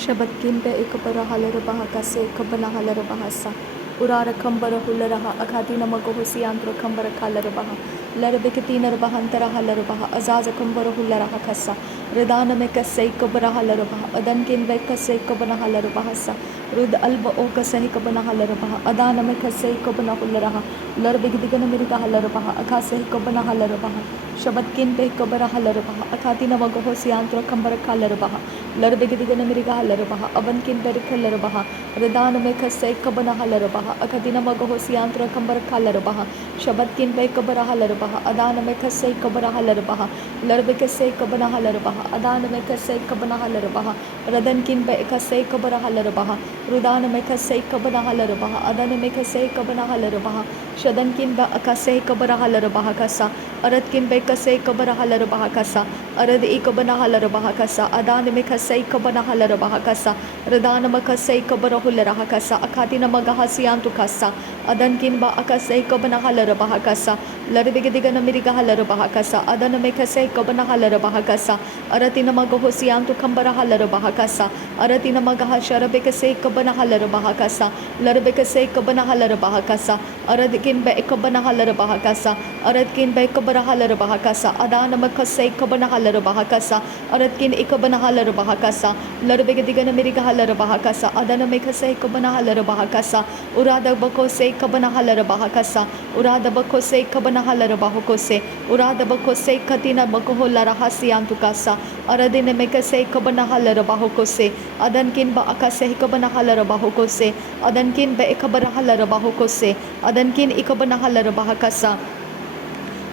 Shabatkin be ikabara halara bahakase kabana halara bahasa. Urara kambara hularaha akatina magohusi antro kambara kalara baha. Larabikatina bahantara halara baha azaza kambara hularaha kasa. Redana mekase kabara halara baha adankin bekase kabana halara bahasa. Rud alba oka sahi kabana halara baha adana mekase kabana hularaha. Larabikidigana mirika halara baha akase kabana halara baha. Shabatkin be kabara halara baha akatina magohusi antro kambara kalara baha. Larabikidigana mirika halara baha abankin berika halara baha. Redana mekase kabana halara baha akadina magahosi antra kambara halara baha. Shabatkin be kabara halara baha adana mekase kabara halara baha. Larbekase kabana halara baha adana mekase kabana halara baha. Radankin be kase kabara halara baha. Rudana mekase kabana halara baha adana mekase kabana halara baha. Shadankin be akase kabara halara baha kasa. Aradkin be kase kabara halara baha kasa. Arad ikabana halara baha kasa adana mekase kabana halara baha kasa. Radana makase kabara hulara kasa akatina magahasi antu kasa adankin ba akase kabana halara baha kasa. Larbegediga miriga halara baha kasa adana mekase kabana halara baha kasa. Aratina magahosi antu kambara halara baha kasa. Aratina magahashara bekase kabana halara baha kasa. Larbekase kabana halara baha kasa. Aradkin be kabana halara baha kasa. Aradkin be kabara halara baha kasa adana makase kabana halara baha kasa. Aradkin ikabana halara baha kasa. Larbegediga miriga halara baha kasa adana mekase kabana halara baha kasa. Urada bakose kabana halara baha kasa. Urada bakose kabana halara baha kose. Urada bakose katina bakohola rahasi antu kasa. Aradine mekase kabana halara baha kose. Adankin ba akase kabana halara baha kose. Adankin be kabara halara baha kose. Adankin ikabana halara baha kasa.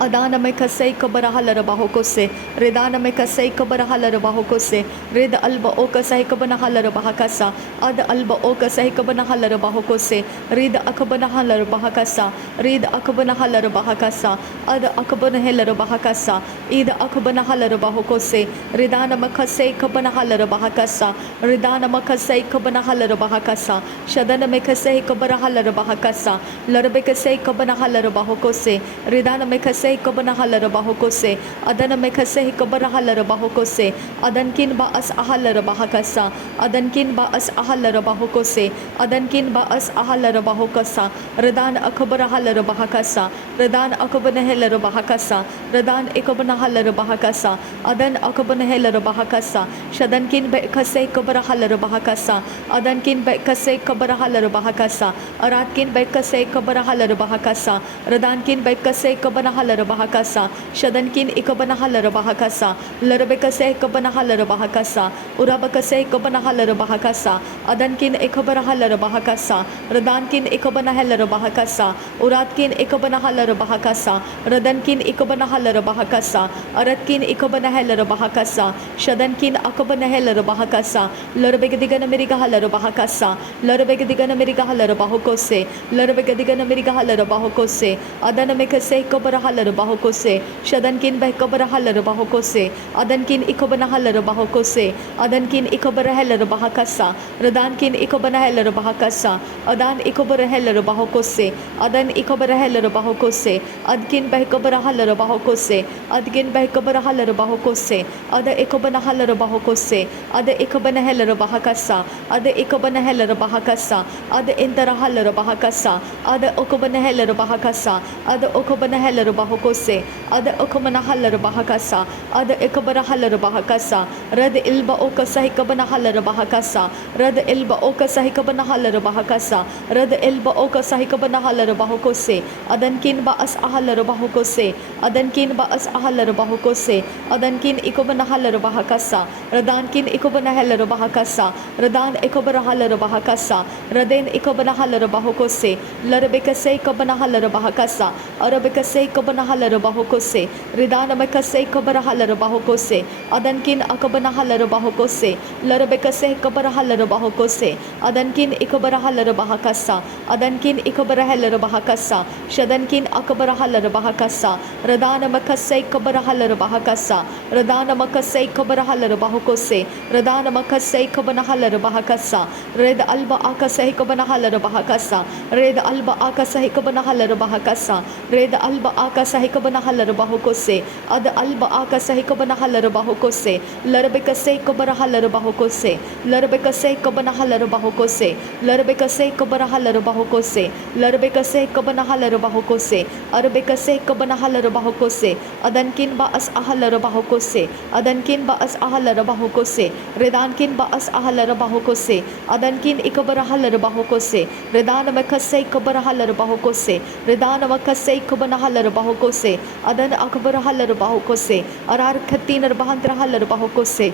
Adana mekase kabara halara baha kose. Redana mekase kabara halara baha kose. Red alba oka sahi kabana halara baha kasa. Ad alba oka sahi kabana halara baha kose. Red akabana halara baha kasa. Red akabana halara baha kasa. Ad akabana halara baha kasa. Ida akabana halara baha kose. Redana mekase kabana halara baha kasa. Redana mekase kabana halara baha kasa. Shadana mekase kabara halara baha kasa. Larbekase kabana halara baha kose. Redana mekase kabana halara baha kose. Adana mekase kabara halara baha kose. Adankin ba as ahalara baha kasa. Adankin ba as ahalara baha kose. Adankin ba as ahalara baha kasa. Redan akabara halara baha kasa. Redan akabana halara baha kasa. Redan ikabana halara baha kasa. Adan akabana halara baha kasa. Shadankin be kase kabara halara baha kasa. Adankin be kase kabara halara baha kasa. Aratkin be kase kabara halara baha kasa. Redankin be kase kabana halara baha kasa. Shadankin ikabana halara baha kasa. Larbekase kabana halara baha kasa. Urabakase kabana halara baha kasa. Adankin ikabara halara baha kasa. Radankin ikabana halara baha kasa. Uratkin ikabana halara baha kasa. Radankin ikabana halara baha kasa. Aratkin ikabana halara baha kasa. Shadankin akabana halara baha kasa. Larbegadiga miriga halara baha kasa. Larbegadiga miriga halara baha kose. Larbegadiga miriga halara baha kose. Adana mekase kabara halara baha kose. Shadankin be kabara halara baha kose. Adankin ikabana halara baha kose. Adankin ikabara halara baha kasa. Radankin ikabana halara baha kasa. Adan ikabara halara baha kose. Adan ikabara halara baha kose. Adkin be kabara halara baha kose. Adkin be kabara halara baha kose. Ada ikabana halara baha kose. Ada ikabana halara baha kasa. Ada ikabana halara baha kasa. Ada indara halara baha kasa. Ada okabana halara baha kasa. Ada okabana halara baha kose. Ada okamana halara baha kasa. Ada ikabara halara baha kasa. Rad ilba oka sahi kabana halara baha kasa. Rad ilba oka sahi kabana halara baha kasa. Rad ilba oka sahi kabana halara baha kose. Adankin ba as ahalara baha kose. Adankin ba as ahalara baha kose. Adankin ikabana halara baha kasa. Radankin ikabana halara baha kasa. Radan ikabara halara baha kasa. Raden ikabana halara baha kose. Larbekase kabana halara baha kasa. Arabekase kabana halara baha kose. Ridana mekase kabara halara baha kose. Adankin akabana halara baha kose. Larbekase kabara halara baha kose. Adankin ikabara halara baha kasa. Adankin ikabara halara baha kasa. Shadankin akabara halara baha kasa. Radana mekase kabara halara baha kasa. Radana mekase kabara halara baha kose. Radana mekase kabana halara baha kasa. Red alba akase kabana halara baha kasa. Red alba akase kabana halara baha kasa. Red alba akase sahikabana halarabahokose, ad alba aka sahikabana halarabahokose, larabekase kabara halarabahokose, larabekase kabana halarabahokose, larabekase kabara halarabahokose, larabekase kabana halarabahokose, arabekase kabana halarabahokose, adankin ba as ahalarabahokose, adankin ba as ahalarabahokose, redankin ba as ahalarabahokose, adankin ikabara halarabahokose, redanamekase kabara halarabahokose, redanamekase kabana halarabahokose, adan akabara halarabahokose, arar khatina bahantra halarabahokose,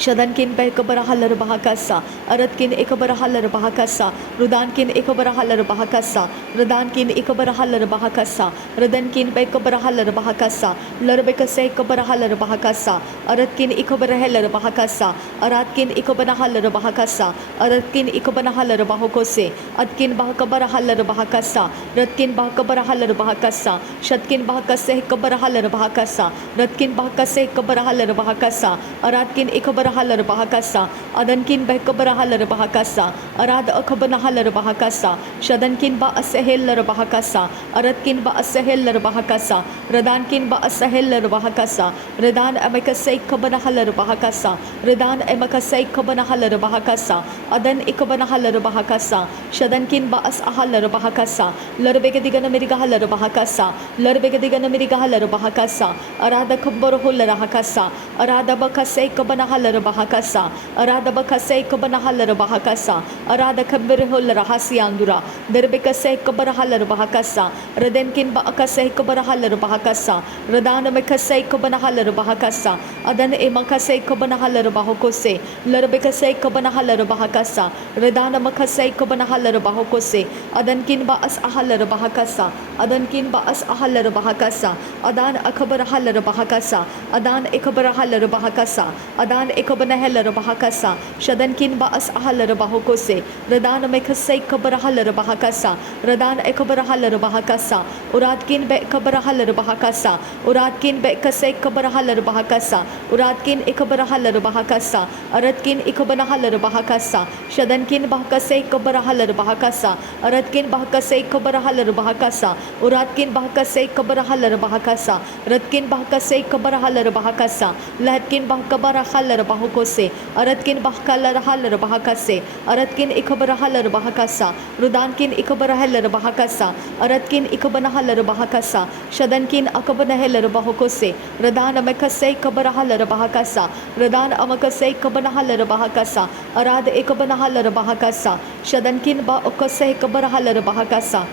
शदनकिन पे एकबरा हलर बहाकसा, अरतकिन एकबरा हलर बहाकसा, रुदानकिन एकबरा हलर बहाकसा, रदानकिन एकबरा हलर बहाकसा, रदनकिन पे एकबरा हलर बहाकसा, लरबेकसे एकबरा हलर बहाकसा, अरतकिन एकबरा हलर बहाकसा, अरातकिन एकबरा हलर बहाकसा, अरतकिन एकबरा हलर बहाकोसे, अतकिन बहाकबरा हलर बहाकसा, रतकिन बहाकबरा हलर बहाकसा, शतकिन बहाकसे एकबरा हलर बहाकसा, रतकिन बहाकसे एकबरा हलर बहाकसा, अरातकिन एकबरा halar bahakasa, adankin behkabara halar bahakasa, arad akhabana halar bahakasa, shadankin ba asahelar bahakasa, aratkin ba asahelar bahakasa, radankin ba asahelar bahakasa, redan amakasay kabana halar bahakasa, redan amakasay kabana halar bahakasa, adan ikabana halar bahakasa, shadankin ba as ahalar bahakasa, larbegadigan ameriga halar bahakasa, larbegadigan ameriga halar bahakasa, arada khabbar hular bahakasa, arada bakasay kabana halar bahakasa, arada bakasay kabana halar bahakasa, arada khabbir hul rahasiandura, derbekasay kabara halar bahakasa, radenkin ba akasay kabara halar bahakasa, radana mekasay kabana halar bahakasa, adan emakasay kabana halar bahokose, larbekasay kabana halar bahakasa, radana makasay kabana halar bahokose, adankin ba as ahalar bahakasa, adankin ba as ahalar bahakasa, adan akabara halar bahakasa, adan ekabara halar bahakasa, adan ekabana halar bahakasa, shadankin ba as ahalar bahokose, radan mekasay kabara halar bahakasa, radan ekabara halar bahakasa, uradkin be kabara halar bahakasa, uradkin be kasay kabara halar bahakasa, uradkin ekabara halar bahakasa, aratkin ekabana halar bahakasa, shadankin bahakasay kabara halar bahakasa, aratkin bahakasay kabara halar bahakasa, uradkin bahakasay kabara halar bahakasa, ratkin bahakasay kabara halar bahakasa, lahatkin bahakabara halar bahokose, aratkin bahakalar halar bahakase, aratkin ekabara halar bahakasa, rudankin ekabara halar bahakasa, aratkin ekabana halar bahakasa, shadankin akabana halar bahokose, radan amakasay kabara halar bahakasa, radan amakasay kabana halar bahakasa, arad ekabana halar bahakasa, shadankin ba okasay kabara halar bahakasa,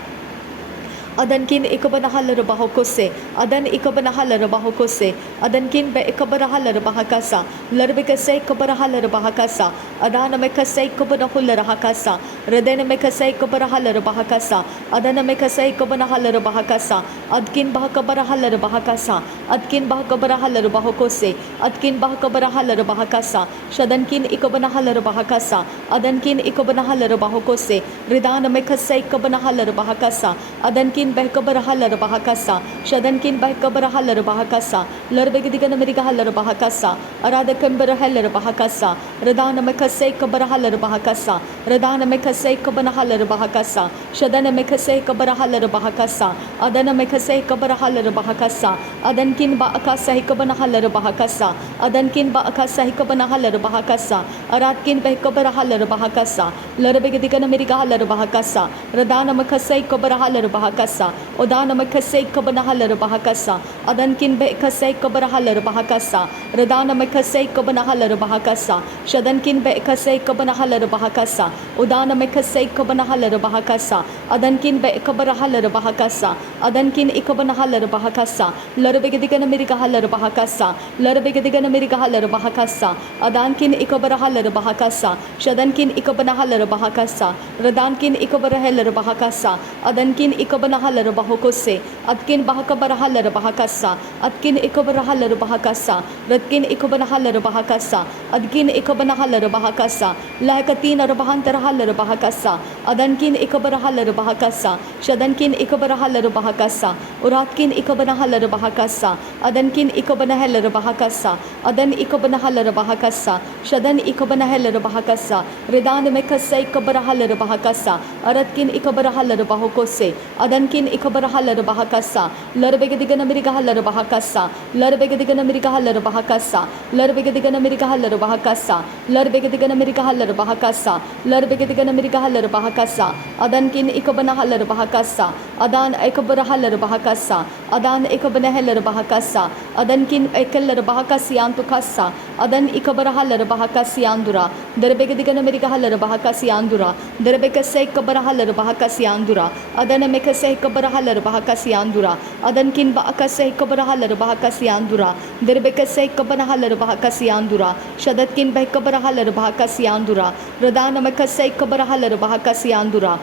adankin ikabana halar bahokose, adan ikabana halar bahokose, adankin be ikabara halar bahakasa, larbekasay kabara halar bahakasa, adana mekasay kabana hular hakasa, radena mekasay kabara halar bahakasa, adana mekasay kabana halar bahakasa, adkin bahakabara halar bahakasa, adkin bahakabara halar bahokose, adkin bahakabara halar bahakasa, shadankin ikabana halar bahakasa, adankin ikabana halar bahokose, ridana mekasay kabana halar bahakasa, adankin behkabara halar bahakasa, shadankin behkabara halar bahakasa, larbegdigan ameriga halar bahakasa, arada kambara halar bahakasa, radana mekasay kabara halar bahakasa, radana mekasay kabana halar bahakasa, shadana mekasay kabara halar bahakasa, adana mekasay kabara halar bahakasa, adankin ba akasay kabana halar bahakasa, adankin ba akasay kabana halar bahakasa, aratkin behkabara halar bahakasa, larbegdigan ameriga halar bahakasa, radana mekasay kabara halar bahakasa, odana mekasay kabana halar bahakasa, adankin be kasay kabara halar bahakasa, radana mekasay kabana halar bahakasa, shadankin be kasay kabana halar bahakasa, odana mekasay kabana halar bahakasa, adankin be kabara halar bahakasa, adankin ikabana halar bahakasa, larbegdigan ameriga halar bahakasa, larbegdigan ameriga halar bahakasa, adankin ikabara halar bahakasa, shadankin ikabana halar bahakasa, radankin ikabara halar bahakasa, adankin ikabana halar bahokose, atkin bahakabara halar bahakasa, atkin ikabara halar bahakasa, ratkin ikabana halar bahakasa, adkin ikabana halar bahakasa, lahakatin arbahantar halar bahakasa, adankin ikabara halar bahakasa, shadankin ikabara halar bahakasa, uratkin ikabana halar bahakasa, adankin ikabana halar bahakasa, adan ikabana halar bahakasa, shadan ikabana halar bahakasa, redan mekasay kabara halar bahakasa, aratkin ikabara halar bahokose, adan adankin ikabarahalar bahakasa, larbegadigan Amerikahalar bahakasa, larbegadigan Amerikahalar bahakasa, larbegadigan Amerikahalar bahakasa, larbegadigan Amerikahalar bahakasa, larbegadigan Amerikahalar bahakasa, adankin ikabanahalar bahakasa, adan ikabarahalar bahakasa, adan ikabanahalar bahakasa, adankin ikeller bahakasiyan tukasa, adan ikabarahalar bahakasiyandura, derbegadigan Amerikahalar bahakasiyandura, derbekase ikabarahalar bahakasiyandura, adan mekase ikabarahalar bahakasiyandura, adan kin baakase ikabarahalar bahakasiyandura, derbekase ikabarahalar bahakasiyandura, shadat kin ikabarahalar bahakasiyandura, radana mekase ikabarahalar bahakasiyandura,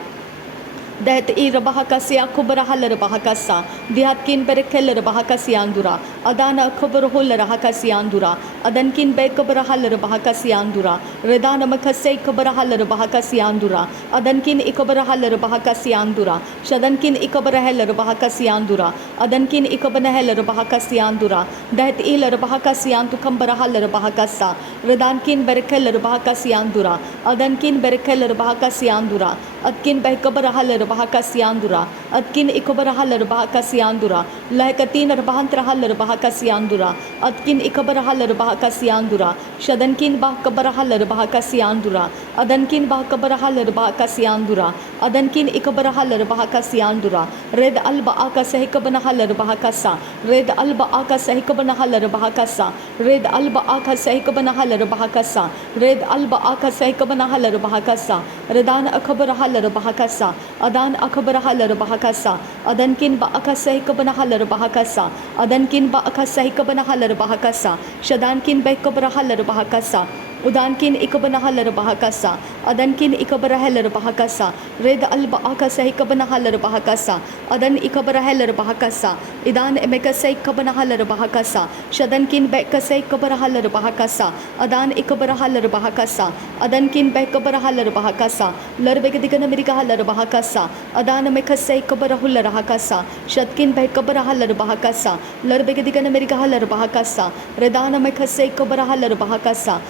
that irabahakasia kubarahalar bahakasa, dihatkin berekeller bahakasiandura, adana kubarhuller hakasiandura, adankin bekabarahalar bahakasiandura, redana makase kabarahalar bahakasiandura, adankin ikabarahalar bahakasiandura, shadankin ikabarahalar bahakasiandura, adankin ikabanahalar bahakasiandura, that ilar bahakasiantu kambarahalar bahakasa, redankin berekeller bahakasiandura, adankin berekeller bahakasiandura, atkin bekabarahalar bahakasiandura, atkin ikabarahalar bahakasiandura, lahkatin arbahantrahalar bahakasiandura, atkin ikabarahalar bahakasiandura, shadankin bahkabarahalar bahakasiandura, adankin bahkabarahalar bahakasiandura, adankin ikabarahalar bahakasiandura, red alba akasehikabanahalar bahakasa, red alba akasehikabanahalar bahakasa, red alba akasehikabanahalar bahakasa, red alba akasehikabanahalar bahakasa, redan akabarahalar bahakasa, adan akabarahalar bahakasa, adankin ba akasehikabanahalar bahakasa, adankin ba akasehikabanahalar bahakasa, shadankin ba ikabarahalar bahakasa, udankin ikabanahalar bahakasa, adankin ikabarahalar bahakasa, red alba akasehikabanahalar bahakasa, adan ikabarahalar bahakasa, idan emekase ikabanahalar bahakasa, shadankin bekase ikabarahalar bahakasa, adan ikabarahalar bahakasa, adankin bekabarahalar bahakasa, larbegadigan Amerikahalar bahakasa, adan mekase ikabarahular hakasa, shadkin bekabarahalar bahakasa, larbegadigan Amerikahalar bahakasa, redana mekase ikabarahalar bahakasa,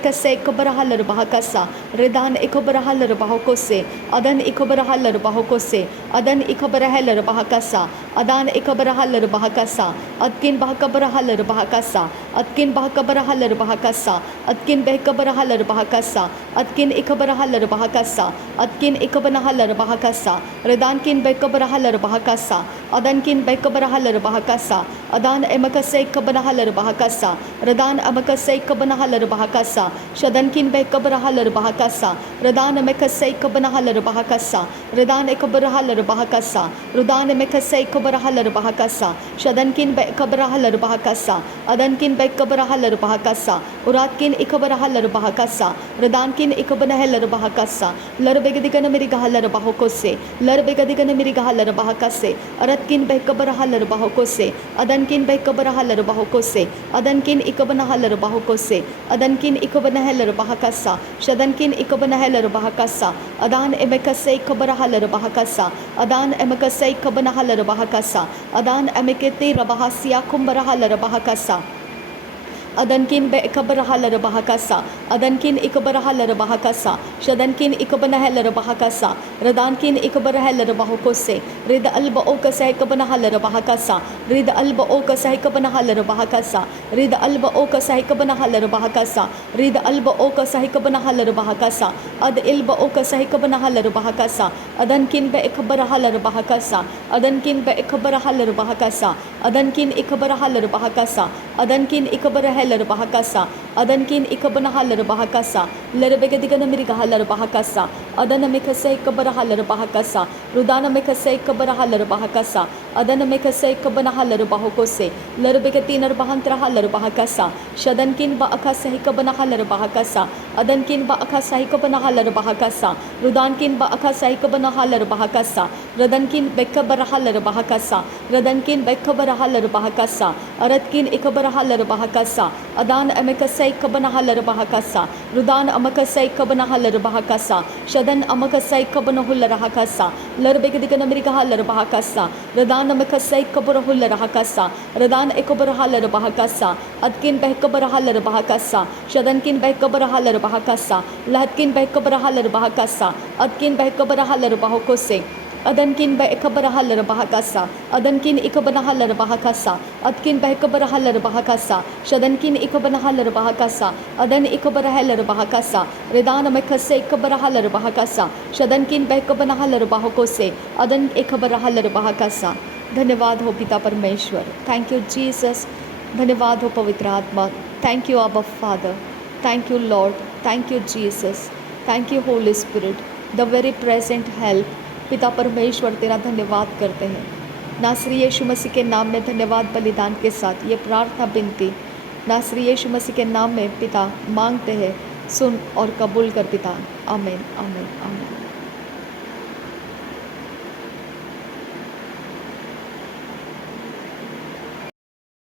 kase ikabarahalar bahakasa, redan ikabarahalar bahakose, adan ikabarahalar bahakose, adan ikabarahalar bahakasa, adan ikabarahalar bahakasa, atkin bahakabarahalar bahakasa, atkin bahakabarahalar bahakasa, atkin behkabarahalar bahakasa, atkin ikabarahalar bahakasa, atkin ikabanahalar bahakasa, redankin behkabarahalar bahakasa, adankin behkabarahalar bahakasa, adan emakase ikabanahalar bahakasa, redan amakase ikabanahalar bahakasa, shadankin bekabarahalar bahakasa, redan mekase ikabanahalar bahakasa, redan ikabarahalar bahakasa, rudan mekase ikabarahalar bahakasa, shadankin bekabarahalar bahakasa, adankin bekabarahalar bahakasa, uratkin ikabarahalar bahakasa, redankin ikabanahalar bahakasa, larbegadigan Amerikahalar bahakose, larbegadigan Amerikahalar bahakase, aratkin bekabarahalar bahakose, adankin bekabarahalar bahakose, adankin ikabanahalar bahakose, adankin ikabanahalar bahakasa, shadankin ikabanahalar bahakasa, adan emekase ikabarahalar bahakasa, adan emekase ikabanahalar bahakasa, adan emekete rabahasya kumbarahalar bahakasa, adankin bekabarahalar bahakasa, adankin ikabarahalar bahakasa, shadankin ikabanahalar bahakasa, redankin ikabarahalar bahakose, rid alba okase ikabanahalar bahakasa, rid alba okase ikabanahalar bahakasa, rid alba okase ikabanahalar bahakasa, rid alba okase ikabanahalar bahakasa, ad ilba okase ikabanahalar bahakasa, adankin bekabarahalar bahakasa, adankin bekabarahalar bahakasa, adankin ikabarahalar bahakasa, adankin ikabarahalar bahakasa, adankin ikabanahalar bahakasa, larbegadigan Amerikahalar bahakasa, adana mekase ikabarahalar bahakasa, rudana mekase ikabarahalar bahakasa, adana mekase ikabanahalar bahakose, larbegatinar bahantrahalar bahakasa, shadankin ba akase ikabanahalar bahakasa, adankin ba akase ikabanahalar bahakasa, rudankin ba akase ikabanahalar bahakasa, radankin bekabarahalar bahakasa, radankin bekabarahalar bahakasa, aratkin ikabarahalar bahakasa, adan amekase ikabanahalar bahakasa, rudan amakase ikabanahalar bahakasa, shadan amakase ikabanahular hakasa, larbegadigan Amerikahalar bahakasa, radan amakase ikabarahular hakasa, radan ikabarahalar bahakasa, atkin behkabarahalar bahakasa, shadankin behkabarahalar bahakasa, lahatkin behkabarahalar bahakasa, atkin behkabarahalar bahakose, अदनकिन बे एकबरहा लरबाहा कसा अदनकिन एकबरहा लरबाहा कसा अदकिन बे एकबरहा लरबाहा कसा शदनकिन एकबरहा लरबाहा कसा अदन एकबरहा लरबाहा कसा रिदान में खसे एकबरहा लरबाहा कसा शदनकिन बे एकबरहा लरबाहा कोसे अदन एकबरहा लरबाहा कसा। धन्यवाद हो पिता परमेश्वर, थैंक यू जीसस। धन्यवाद हो पवित्र आत्मा, थैंक यू आबा father, thank you Lord, thank you Jesus, thank you Holi spirit, the very present help. पिता परमेश्वर तेरा धन्यवाद करते हैं। नासरी यीशु मसीह के नाम में धन्यवाद बलिदान के साथ ये प्रार्थना विनती नासरी यीशु मसीह के नाम में पिता मांगते हैं, सुन और कबूल कर पिता। आमीन आमीन आमीन।